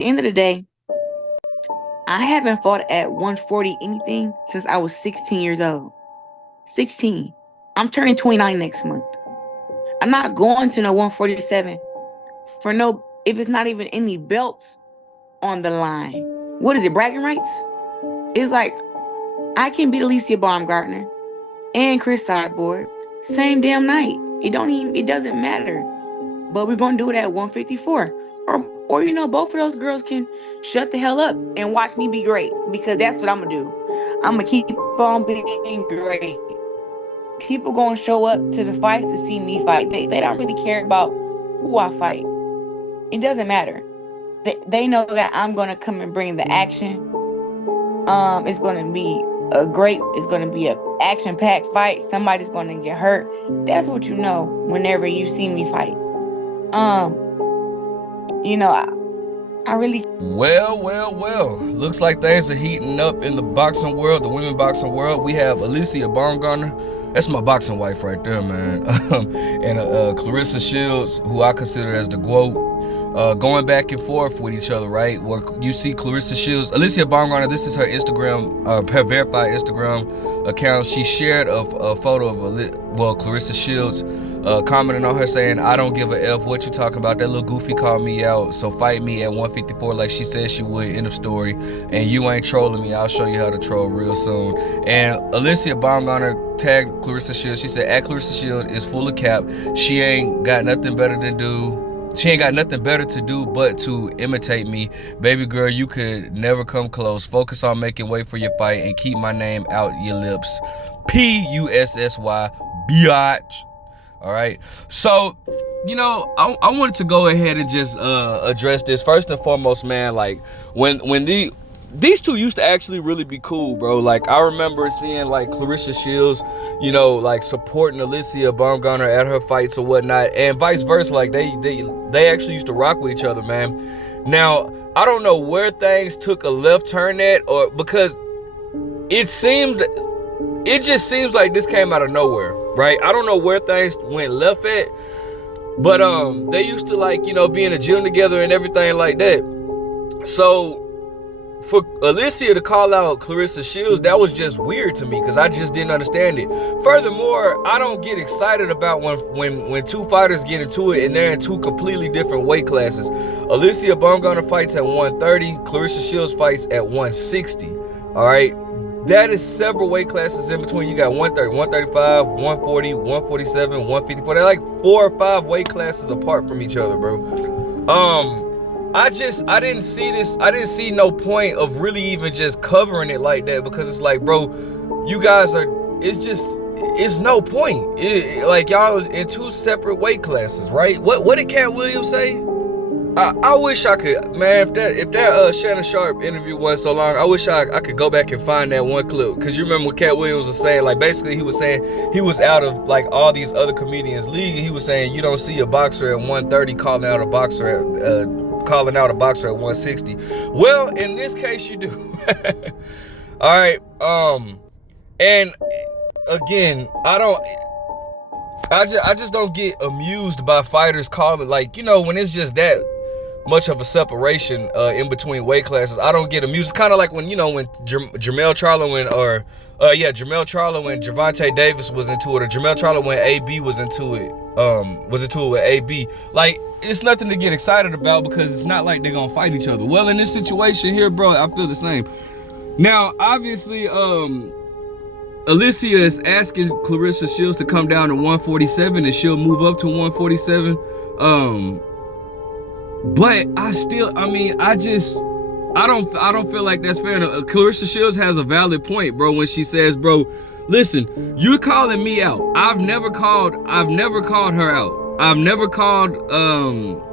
the end of the day, I haven't fought at 140 anything since I was 16 years old. 16. I'm turning 29 next month. I'm not going to no 147 for no, if it's not even any belts on the line. What is it, bragging rights? It's like, I can beat Alycia Baumgardner and Chris Sideboard same damn night. It doesn't matter. But we're gonna do it at 154. Or both of those girls can shut the hell up and watch me be great. Because that's what I'm gonna do. I'm gonna keep on being great. People gonna show up to the fights to see me fight. They don't really care about who I fight. It doesn't matter. They know that I'm gonna come and bring the action. It's gonna be it's gonna be a action-packed fight. Somebody's gonna get hurt. That's what you know whenever you see me fight. I really. Well. Looks like things are heating up in the boxing world, the women boxing world. We have Alycia Baumgardner. That's my boxing wife right there, man. And Claressa Shields, who I consider as the GOAT, going back and forth with each other, right? Where you see Claressa Shields, Alycia Baumgardner, this is her Instagram, her verified Instagram account. She shared a photo of Claressa Shields commenting on her saying, "I don't give a F what you talking about. That little goofy called me out, so fight me at 154 like she said she would, end of story. And you ain't trolling me. I'll show you how to troll real soon." And Alycia Baumgardner tagged Claressa Shields. She said, "At Claressa Shields is full of cap. She ain't got nothing better to do. She ain't got nothing better to do but to imitate me. Baby girl, you could never come close. Focus on making way for your fight and keep my name out your lips. Pussy, biatch." All right. So, I wanted to go ahead and just address this first and foremost, man. Like when these two used to actually really be cool, bro. Like I remember seeing like Claressa Shields, like supporting Alycia Baumgardner at her fights or whatnot, and vice versa. Like they actually used to rock with each other, man. Now I don't know where things took a left turn at, or because it just seems like this came out of nowhere, right? I don't know where things went left at, but they used to like be in the gym together and everything like that. So for Alycia to call out Claressa Shields, that was just weird to me because I just didn't understand it. Furthermore, I don't get excited about when two fighters get into it and they're in two completely different weight classes. Alycia Baumgardner fights at 130, Claressa Shields fights at 160. All right, that is several weight classes in between. You got 130, 135, 140, 147, 154. They're like 4 or 5 weight classes apart from each other, bro. I didn't see no point of really even just covering it like that, because it's like, bro, you guys it's no point. Like y'all was in 2 separate weight classes, right? What did Cat Williams say? I wish I could, man, if that Shannon Sharp interview wasn't so long, I wish I could go back and find that one clip. Because you remember what Cat Williams was saying, like basically he was saying he was out of like all these other comedians' league, and he was saying you don't see a boxer at 130 calling out a boxer at 160. Well, in this case you do. All right, and again, I just don't get amused by fighters calling, like, when it's just that much of a separation in between weight classes. I don't get amused. It's kind of like when Jermell Charlo and Gervonta Davis was into it, or Jermell Charlo when AB was into it with AB. Like, it's nothing to get excited about because it's not like they're gonna fight each other. Well, in this situation here, bro, I feel the same. Now, obviously, Alycia is asking Claressa Shields to come down to 147 and she'll move up to 147. But I don't feel like that's fair. Claressa Shields has a valid point, bro, when she says, bro, listen, you're calling me out. I've never called her out. I've never called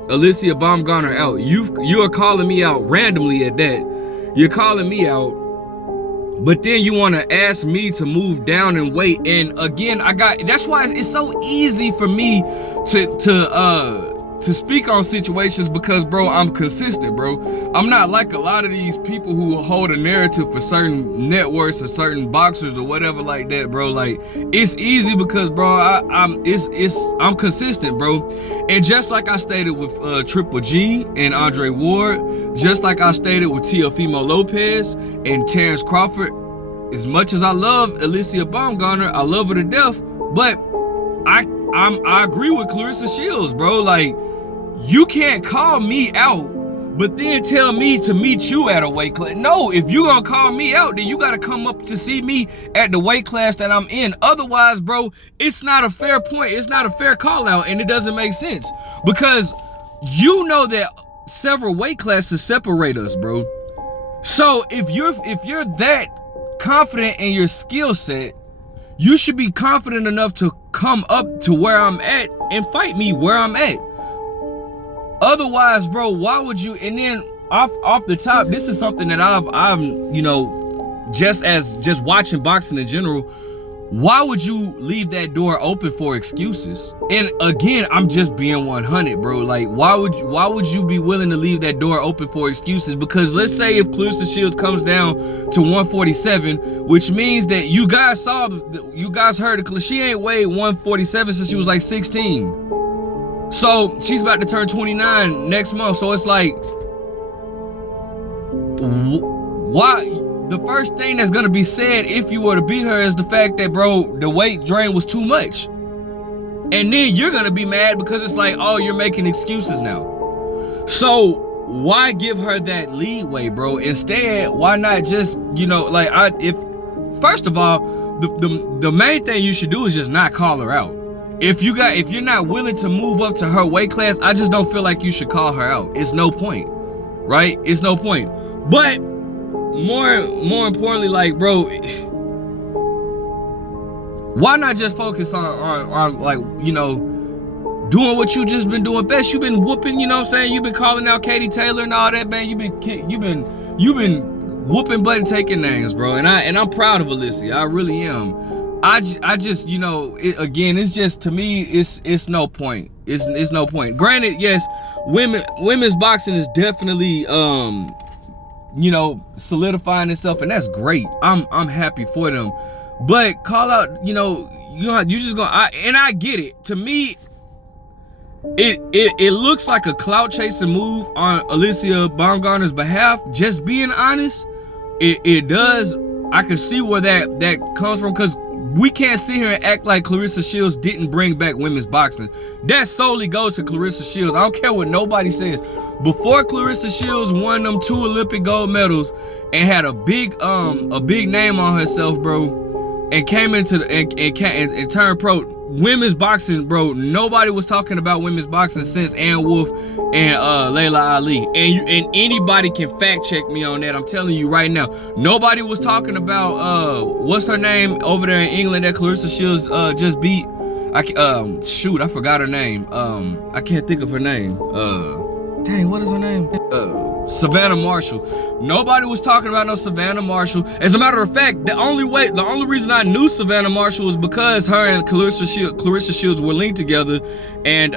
Alycia Baumgardner out. You are calling me out randomly at that. You're calling me out, but then you want to ask me to move down in weight. And again, that's why it's so easy for me to to speak on situations because, bro, I'm consistent, bro. I'm not like a lot of these people who hold a narrative for certain networks or certain boxers or whatever like that, bro. Like, it's easy because, bro, I'm consistent, bro. And just like I stated with Triple G and Andre Ward, just like I stated with Teofimo Lopez and Terrence Crawford, as much as I love Alycia Baumgardner, I love her to death, but I agree with Claressa Shields, bro. Like, you can't call me out, but then tell me to meet you at a weight class. No, if you gonna call me out, then you gotta come up to see me at the weight class that I'm in. Otherwise, bro, it's not a fair point. It's not a fair call out, and it doesn't make sense because you know that several weight classes separate us, bro. So if you're that confident in your skill set, you should be confident enough to come up to where I'm at and fight me where I'm at. Otherwise, bro, why would you? And then off the top, this is something that I'm you know, just watching boxing in general, why would you leave that door open for excuses? And again, I'm just being 100, bro. Like, why would you be willing to leave that door open for excuses? Because let's say if Claressa Shields comes down to 147, which means that you guys heard it, she ain't weighed 147 since she was like 16. So she's about to turn 29 next month. So it's like, why? The first thing that's gonna be said if you were to beat her is the fact that, bro, the weight drain was too much. And then you're gonna be mad because it's like, oh, you're making excuses now. So why give her that leeway, bro? Instead, why not just, you know, like, first of all, the main thing you should do is just not call her out. If you're not willing to move up to her weight class, I just don't feel like you should call her out. It's no point, right? It's no point. But more importantly, like, bro, why not just focus on like, you know, doing what you just been doing best? You've been whooping, you know what I'm saying? You've been calling out Katie Taylor and all that, man. You've been whooping butt and taking names, bro. And I'm proud of Alycia. I really am. I just, you know, again, it's just, to me, it's no point. It's no point. Granted, yes, women's boxing is definitely you know, solidifying itself, and that's great. I'm happy for them. But call out, you know, you just gonna, and I get it. To me, it looks like a clout chasing move on Alycia Baumgardner's behalf. Just being honest, it does. I can see where that comes from, because we can't sit here and act like Claressa Shields didn't bring back women's boxing. That solely goes to Claressa Shields. I don't care what nobody says. Before Claressa Shields won them 2 Olympic gold medals and had a big name on herself, bro, and came into and turned pro, women's boxing, bro, nobody was talking about women's boxing since Ann Wolfe and Layla Ali. And anybody can fact check me on that. I'm telling you right now. Nobody was talking about what's her name over there in England that Claressa Shields just beat. Shoot, I forgot her name. I can't think of her name. Dang, what is her name? Savannah Marshall. Nobody was talking about no Savannah Marshall. As a matter of fact, the only reason I knew Savannah Marshall was because her and Claressa Shields were linked together, and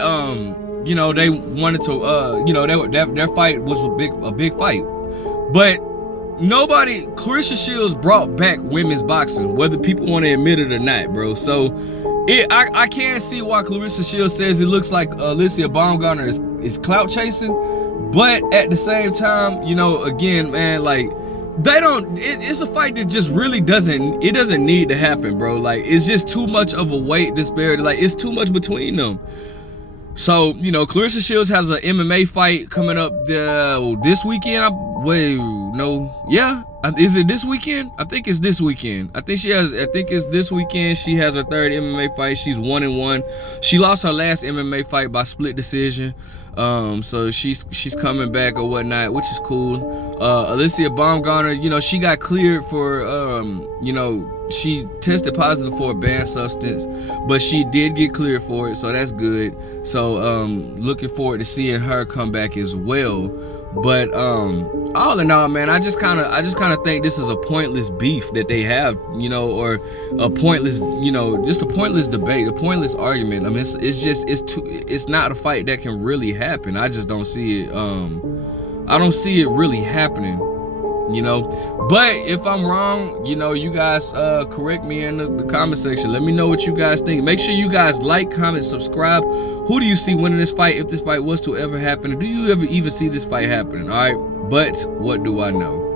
you know, they wanted to, you know, their fight was a big fight. But Claressa Shields brought back women's boxing, whether people want to admit it or not, bro. So I can't see why Claressa Shields says it looks like Alycia Baumgardner is clout chasing. But at the same time, you know, again, man, like, it's a fight that just really doesn't need to happen, bro. Like, it's just too much of a weight disparity. Like, it's too much between them. So, you know, Claressa Shields has an MMA fight coming up this weekend. Is it this weekend? I think it's this weekend. I think it's this weekend. She has her 3rd MMA fight. She's 1-1. She lost her last MMA fight by split decision. So she's coming back or whatnot, which is cool. Alycia Baumgardner, you know, she got cleared for, you know, she tested positive for a banned substance, but she did get cleared for it, so that's good. So looking forward to seeing her come back as well. But all in all, man, I just kind of think this is a pointless beef that they have, you know, or a pointless, you know, just a pointless debate, a pointless argument. I mean, it's not a fight that can really happen. I just don't see it. I don't see it really happening, you know. But if I'm wrong, you know, you guys correct me in the comment section. Let me know what you guys think. Make sure you guys like, comment, subscribe. Who do you see winning this fight, if this fight was to ever happen? Do you ever even see this fight happening? All right, but what do I know?